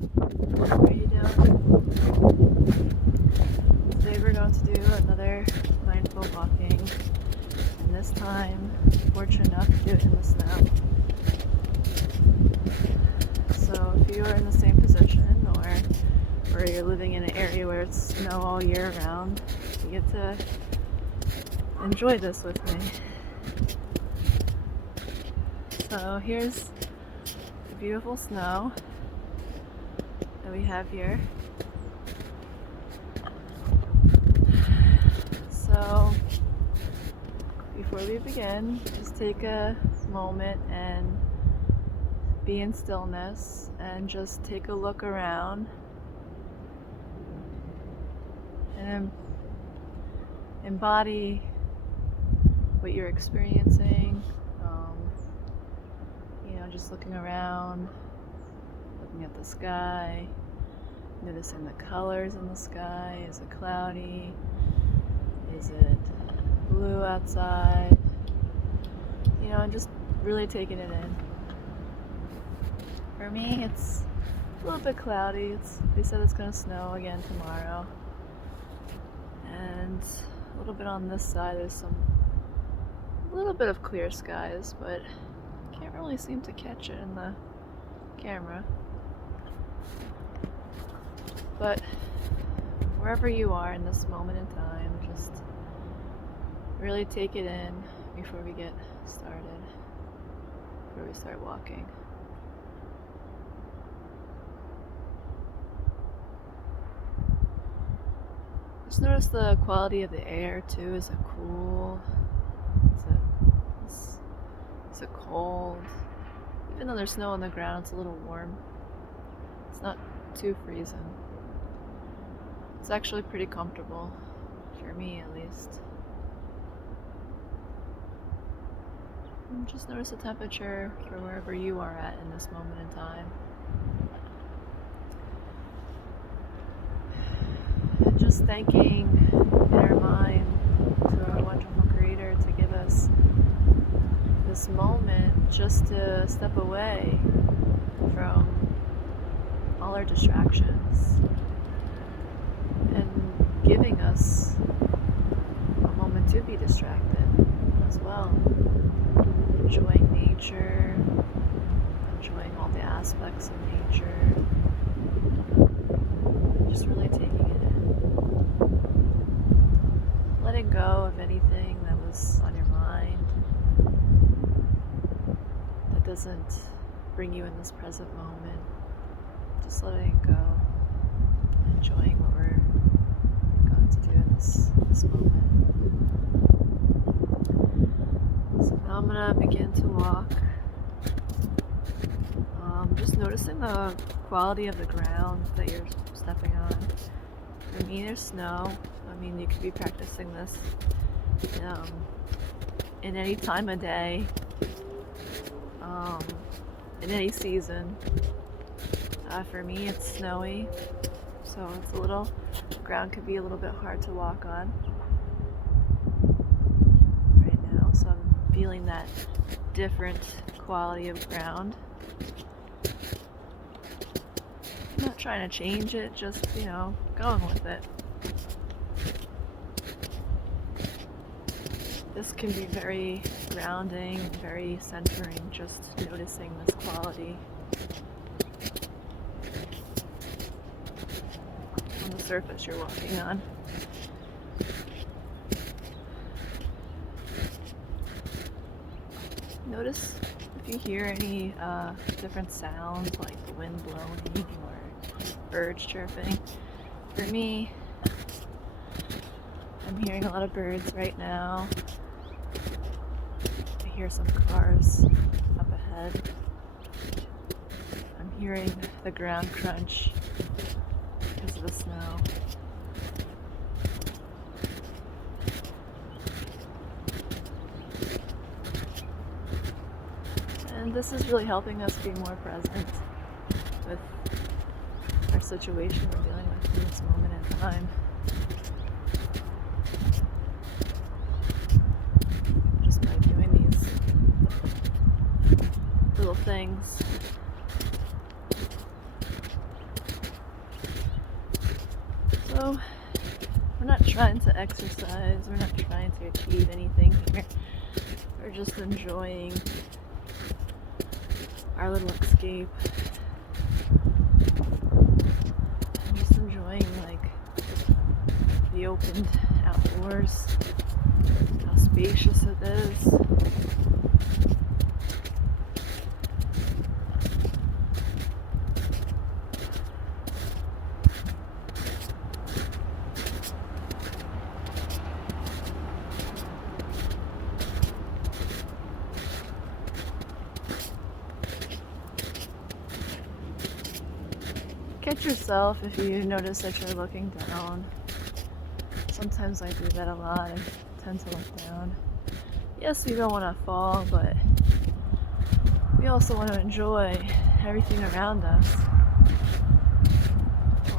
How are you doing? Today we're going to do another mindful walking, and this time, fortunate enough to do it in the snow. So if you are in the same position, or you're living in an area where it's snow all year round, you get to enjoy this with me. So here's the beautiful snow that we have here. So before we begin, just take a moment and be in stillness and just take a look around and embody what you're experiencing. Just looking around, looking at the sky, noticing the colors in the sky. Is it cloudy? Is it blue outside? And just really taking it in. For me, it's a little bit cloudy. They said it's going to snow again tomorrow. And a little bit on this side, there's a little bit of clear skies, but can't really seem to catch it in the camera. But wherever you are in this moment in time, just really take it in before we get started, before we start walking. Just notice the quality of the air too. Is it cool? Is it cold? Even though there's snow on the ground, it's a little warm. It's not too freezing. It's actually pretty comfortable, for me at least. And just notice the temperature for wherever you are at in this moment in time. And just thanking in our mind to our wonderful Creator to give us this moment just to step away from all our distractions and giving us a moment to be distracted as well. Enjoying nature, enjoying all the aspects of nature, just really taking it in. Letting go of anything that was on your mind that doesn't bring you in this present moment. Just letting it go, enjoying what we're going to do in this moment. So now I'm going to begin to walk. Just noticing the quality of the ground that you're stepping on. For me, there's snow. You could be practicing this in any time of day, in any season. For me, it's snowy, so the ground could be a little bit hard to walk on right now. So I'm feeling that different quality of ground. I'm not trying to change it, just, going with it. This can be very grounding and very centering, just noticing this quality on the surface you're walking on. Notice if you hear any different sounds, like the wind blowing or birds chirping. For me, I'm hearing a lot of birds right now. I hear some cars up ahead. I'm hearing the ground crunch because of the snow. And this is really helping us be more present with our situation we're dealing with in this moment in time. Just by doing these little things. So, we're not trying to exercise, we're not trying to achieve anything here. We're just enjoying our little escape. I'm just enjoying like the open outdoors, how spacious it is. Catch yourself if you notice that you're looking down. Sometimes I do that a lot. I tend to look down. Yes, we don't want to fall, but we also want to enjoy everything around us.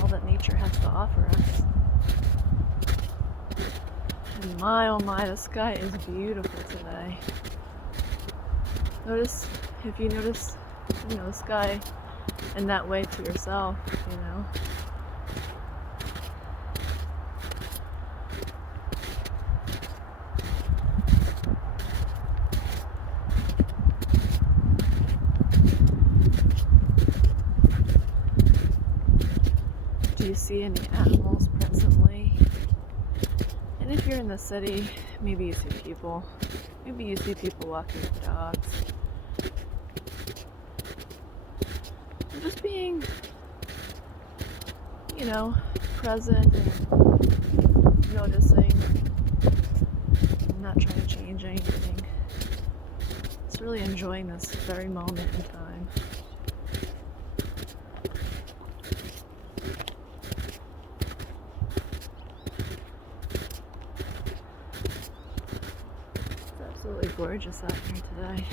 All that nature has to offer us. And my oh my, the sky is beautiful today. If you notice, the sky in that way to yourself, Do you see any animals presently? And if you're in the city, maybe you see people. Maybe you see people walking with dogs. Just being, present and noticing, and not trying to change anything. Just really enjoying this very moment in time. It's absolutely gorgeous out here today.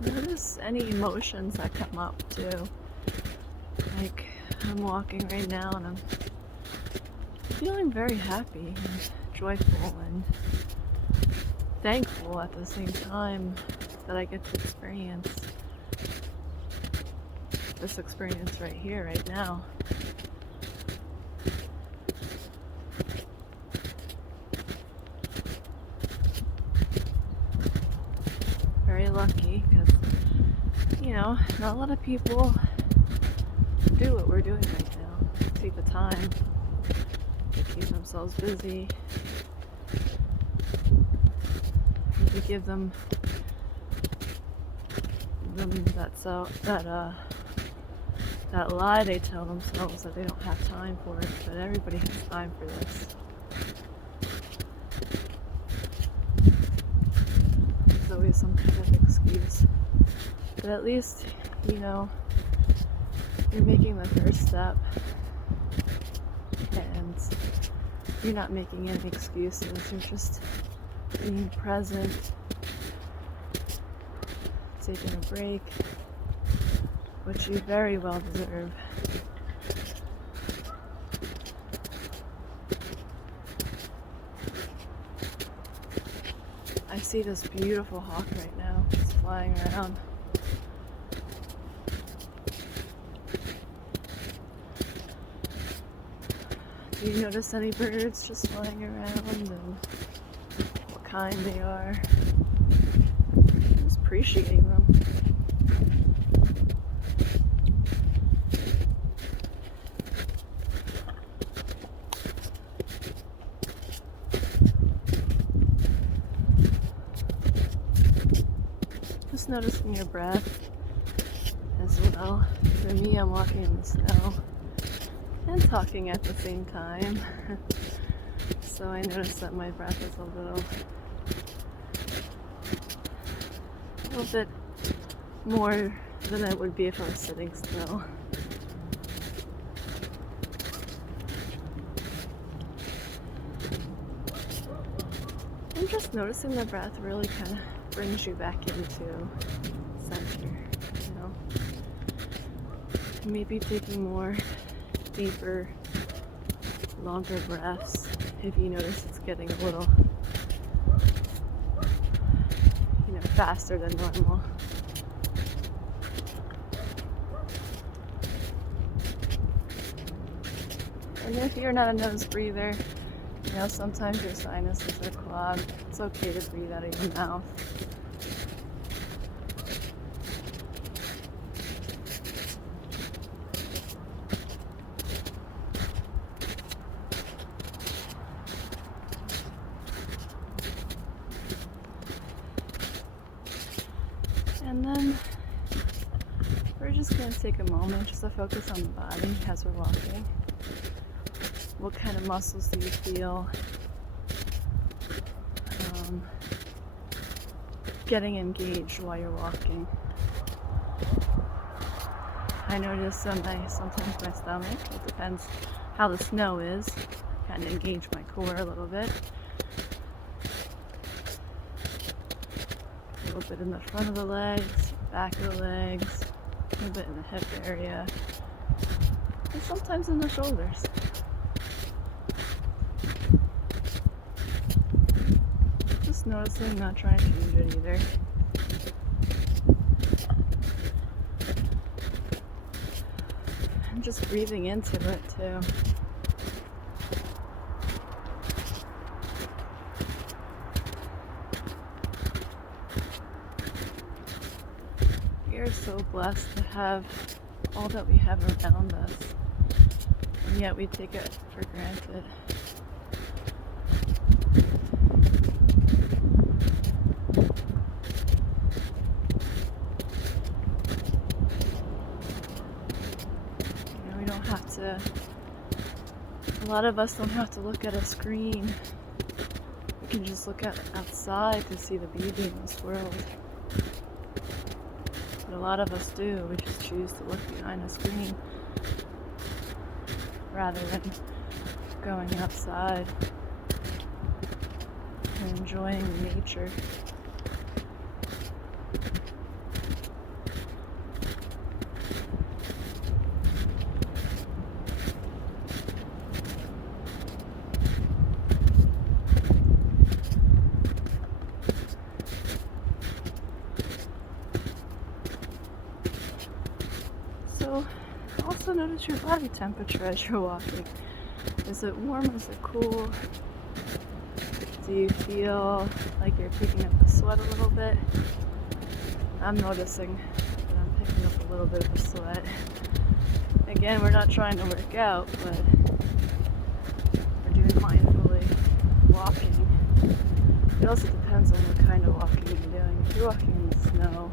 Notice any emotions that come up too. Like I'm walking right now and I'm feeling very happy and joyful and thankful at the same time that I get to experience this experience right here, right now. Very lucky because, not a lot of people do what we're doing right now. Take the time to keep themselves busy, and to give them that lie they tell themselves that they don't have time for it, but everybody has time for this. There's always some kind of excuse, but at least you're making the first step and you're not making any excuses. You're just being present, taking a break, which you very well deserve. I see this beautiful hawk right now. It's flying around. Do you notice any birds just flying around and what kind they are? Just appreciating them. Just noticing your breath as well. For me, I'm walking in the snow and talking at the same time. So I noticed that my breath is a little bit more than it would be if I was sitting still. And just noticing the breath really kind of brings you back into center, Maybe taking more deeper, longer breaths if you notice it's getting a little, faster than normal. And if you're not a nose breather, you know, sometimes your sinuses are clogged. It's okay to breathe out of your mouth. And then we're just going to take a moment just to focus on the body as we're walking. What kind of muscles do you feel getting engaged while you're walking? I notice sometimes my stomach, it depends how the snow is, kind of engage my core a little bit. A little bit in the front of the legs, back of the legs, a little bit in the hip area, and sometimes in the shoulders. Just noticing, not trying to change it either. And just breathing into it too. We are so blessed to have all that we have around us, and yet we take it for granted. You know, we don't have to, a lot of us don't have to look at a screen. We can just look outside to see the beauty in this world. But a lot of us do. We just choose to look behind a screen rather than going outside and enjoying nature. So also notice your body temperature as you're walking. Is it warm? Is it cool? Do you feel like you're picking up a sweat a little bit? I'm noticing that I'm picking up a little bit of a sweat. Again, we're not trying to work out, but we're doing mindfully walking. It also depends on what kind of walking you're doing. If you're walking in the snow,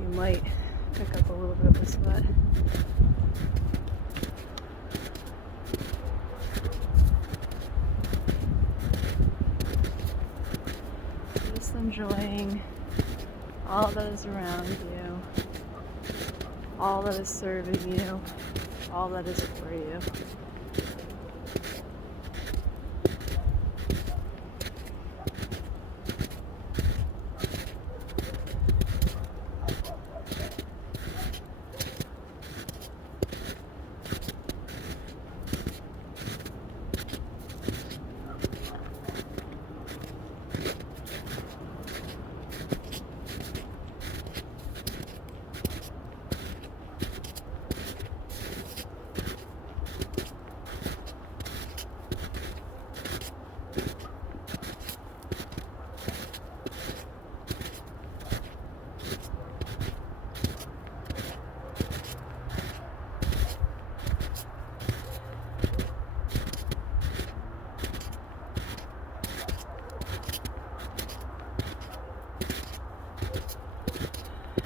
you might pick up a little bit of a sweat. Just enjoying all that is around you, all that is serving you, all that is for you.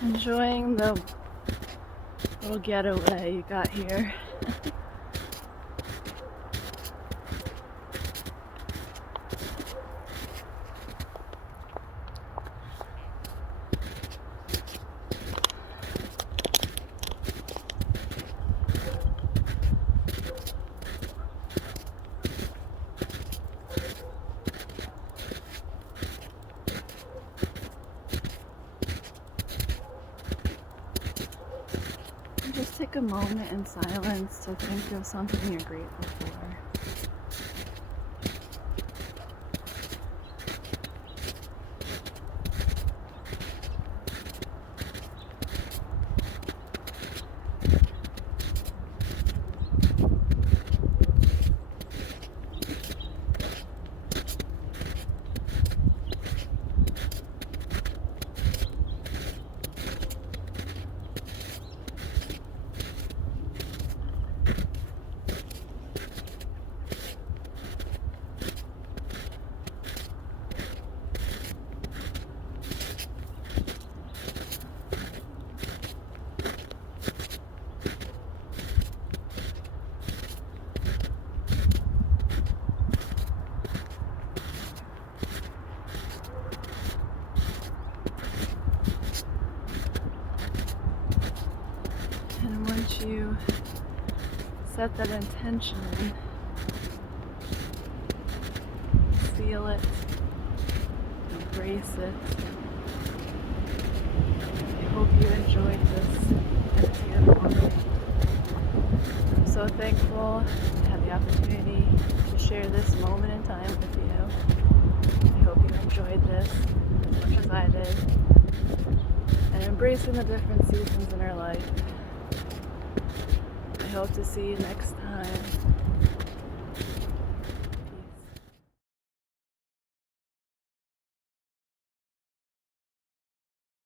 Enjoying the little getaway you got here. Just take a moment in silence to think of something you're grateful for. you set that intention, feel it, embrace it. I hope you enjoyed this energy recording. I'm so thankful to have the opportunity to share this moment in time with you. I hope you enjoyed this as much as I did, and embracing the different seasons in our life. I hope to see you next time.